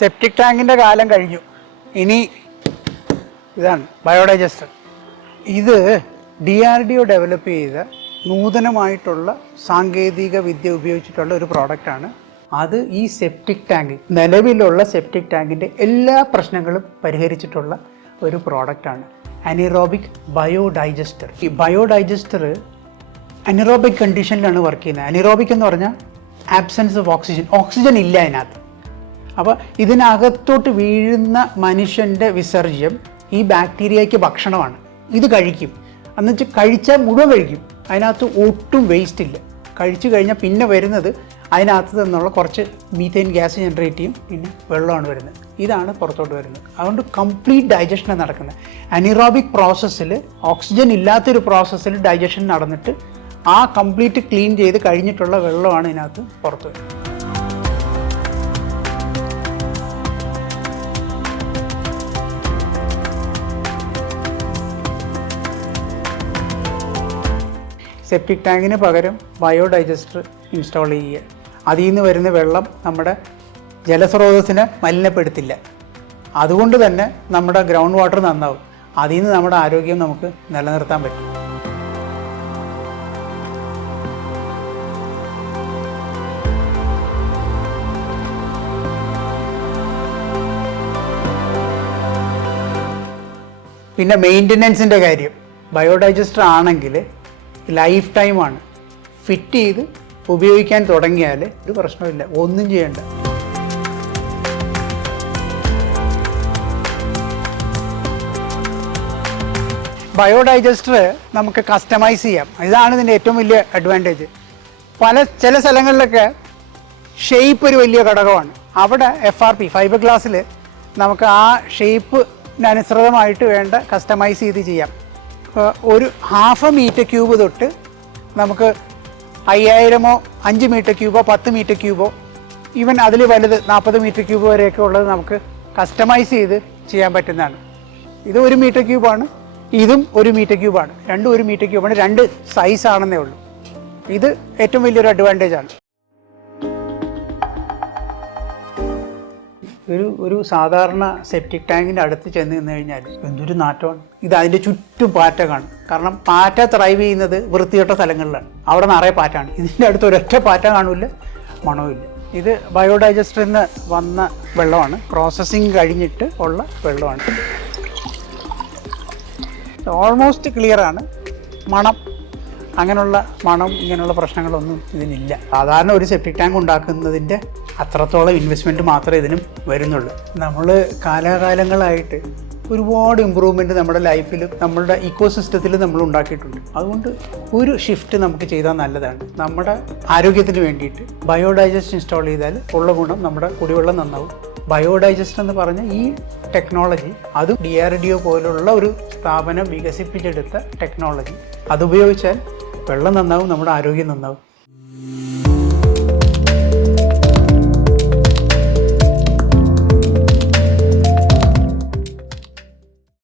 Septic ടാങ്കിൻ്റെ കാലം കഴിഞ്ഞു. ഇനി ഇതാണ് ബയോഡൈജസ്റ്റർ. ഇത് DRDO ഡെവലപ്പ് ചെയ്ത നൂതനമായിട്ടുള്ള സാങ്കേതിക വിദ്യ ഉപയോഗിച്ചിട്ടുള്ള ഒരു പ്രോഡക്റ്റാണ്. അത് ഈ സെപ്റ്റിക് ടാങ്ക്, നിലവിലുള്ള സെപ്റ്റിക് ടാങ്കിൻ്റെ എല്ലാ പ്രശ്നങ്ങളും പരിഹരിച്ചിട്ടുള്ള ഒരു പ്രോഡക്റ്റാണ് അനിറോബിക് ബയോഡൈജസ്റ്റർ. ഈ ബയോഡൈജസ്റ്റർ അനിറോബിക് കണ്ടീഷനിലാണ് വർക്ക് ചെയ്യുന്നത്. അനിറോബിക് എന്ന് പറഞ്ഞാൽ ആബ്സെൻസ് ഓഫ് ഓക്സിജൻ, ഓക്സിജൻ ഇല്ല അതിനകത്ത്. അപ്പോൾ ഇതിനകത്തോട്ട് വീഴുന്ന മനുഷ്യൻ്റെ വിസർജ്യം ഈ ബാക്ടീരിയയ്ക്ക് ഭക്ഷണമാണ്. ഇത് കഴിക്കും, എന്നുവെച്ചാൽ കഴിച്ചാൽ മുഴുവൻ കഴിക്കും, അതിനകത്ത് ഒട്ടും വേസ്റ്റ് ഇല്ല. കഴിച്ചു കഴിഞ്ഞാൽ പിന്നെ വരുന്നത് അതിനകത്ത് നിന്നുള്ള കുറച്ച് മീഥേൻ ഗ്യാസ് ജനറേറ്റ് ചെയ്യും, പിന്നെ വെള്ളമാണ് വരുന്നത്. ഇതാണ് പുറത്തോട്ട് വരുന്നത്. അതുകൊണ്ട് കംപ്ലീറ്റ് ഡൈജഷനാണ് നടക്കുന്നത്. അനിറോബിക് പ്രോസസ്സിൽ, ഓക്സിജൻ ഇല്ലാത്തൊരു പ്രോസസ്സിൽ ഡൈജഷൻ നടന്നിട്ട് ആ കംപ്ലീറ്റ് ക്ലീൻ ചെയ്ത് കഴിഞ്ഞിട്ടുള്ള വെള്ളമാണ് ഇതിനകത്ത് പുറത്ത് വരുന്നത്. സെപ്റ്റിക് ടാങ്കിന് പകരം ബയോഡൈജസ്റ്റർ ഇൻസ്റ്റാൾ ചെയ്യുക. അതിൽ നിന്ന് വരുന്ന വെള്ളം നമ്മുടെ ജലസ്രോതസ്സിനെ മലിനപ്പെടുത്തില്ല. അതുകൊണ്ട് തന്നെ നമ്മുടെ ഗ്രൗണ്ട് വാട്ടർ നന്നാവും. അതിൽ നിന്ന് നമ്മുടെ ആരോഗ്യം നമുക്ക് നിലനിർത്താൻ പറ്റും. പിന്നെ മെയിൻ്റനൻസിൻ്റെ കാര്യം, ബയോഡൈജസ്റ്റർ ആണെങ്കിൽ ലൈഫ് ടൈമാണ്. ഫിറ്റ് ചെയ്ത് ഉപയോഗിക്കാൻ തുടങ്ങിയാൽ ഒരു പ്രശ്നമില്ല, ഒന്നും ചെയ്യണ്ട. ബയോഡൈജസ്റ്റർ നമുക്ക് കസ്റ്റമൈസ് ചെയ്യാം. ഇതാണ് ഇതിൻ്റെ ഏറ്റവും വലിയ അഡ്വാൻറ്റേജ്. ചില സ്ഥലങ്ങളിലൊക്കെ ഷേപ്പ് ഒരു വലിയ ഘടകമാണ്. അവിടെ FRP ഫൈബർ ഗ്ലാസ്സിൽ നമുക്ക് ആ ഷേപ്പിനനുസൃതമായിട്ട് വേണ്ട കസ്റ്റമൈസ് ചെയ്ത് ചെയ്യാം. ഒരു 1/2 മീറ്റർ ക്യൂബ് തൊട്ട് നമുക്ക് 5000 5 മീറ്റർ ക്യൂബോ 10 മീറ്റർ ക്യൂബോ, ഈവൻ അതിൽ വലുത് 40 മീറ്റർ ക്യൂബ് വരെയൊക്കെ ഉള്ളത് നമുക്ക് കസ്റ്റമൈസ് ചെയ്ത് ചെയ്യാൻ പറ്റുന്നതാണ്. ഇത് 1 മീറ്റർ ക്യൂബാണ്, ഇതും 1 മീറ്റർ ക്യൂബാണ്. രണ്ടും 1 മീറ്റർ ക്യൂബാണ്, 2 സൈസ് ആണെന്നേ ഉള്ളൂ. ഇത് ഏറ്റവും വലിയൊരു അഡ്വാൻറ്റേജാണ്. ഒരു സാധാരണ സെപ്റ്റിക് ടാങ്കിൻ്റെ അടുത്ത് ചെന്ന് നിന്ന് കഴിഞ്ഞാൽ എന്തൊരു നാറ്റമാണ്. ഇത് അതിൻ്റെ ചുറ്റും പാറ്റ കാണും. കാരണം പാറ്റ ത്രൈവ് ചെയ്യുന്നത് വൃത്തികെട്ട സ്ഥലങ്ങളിലാണ്. അവിടെ നിറയെ പാറ്റാണ്. ഇതിൻ്റെ അടുത്ത് ഒരൊറ്റ പാറ്റ കാണില്ല, മണവുമില്ല. ഇത് ബയോഡൈജസ്റ്ററിൽ നിന്ന് വന്ന വെള്ളമാണ്, പ്രോസസ്സിങ് കഴിഞ്ഞിട്ട് ഉള്ള വെള്ളമാണ്. ഓൾമോസ്റ്റ് ക്ലിയറാണ്. ഇങ്ങനെയുള്ള പ്രശ്നങ്ങളൊന്നും ഇതിനില്ല. സാധാരണ ഒരു സെപ്റ്റിക് ടാങ്ക് ഉണ്ടാക്കുന്നതിൻ്റെ അത്രത്തോളം ഇൻവെസ്റ്റ്മെൻറ്റ് മാത്രമേ ഇതിനും വരുന്നുള്ളൂ. നമ്മൾ കാലാകാലങ്ങളായിട്ട് ഒരുപാട് ഇമ്പ്രൂവ്മെൻറ്റ് നമ്മുടെ ലൈഫിലും നമ്മളുടെ ഇക്കോസിസ്റ്റത്തിലും നമ്മൾ ഉണ്ടാക്കിയിട്ടുണ്ട്. അതുകൊണ്ട് ഒരു ഷിഫ്റ്റ് നമുക്ക് ചെയ്താൽ നല്ലതാണ്. നമ്മുടെ ആരോഗ്യത്തിന് വേണ്ടിയിട്ട് ബയോഡൈജസ്റ്റ് ഇൻസ്റ്റാൾ ചെയ്താൽ ഉള്ള ഗുണം നമ്മുടെ കുടിവെള്ളം നന്നാവും. ബയോഡൈജസ്റ്റ് എന്ന് പറഞ്ഞ ഈ ടെക്നോളജി, അതും DRDO പോലുള്ള ഒരു സ്ഥാപനം വികസിപ്പിച്ചെടുത്ത ടെക്നോളജി, അതുപയോഗിച്ചാൽ വെള്ളം നന്നാവും, നമ്മുടെ ആരോഗ്യം നന്നാവും.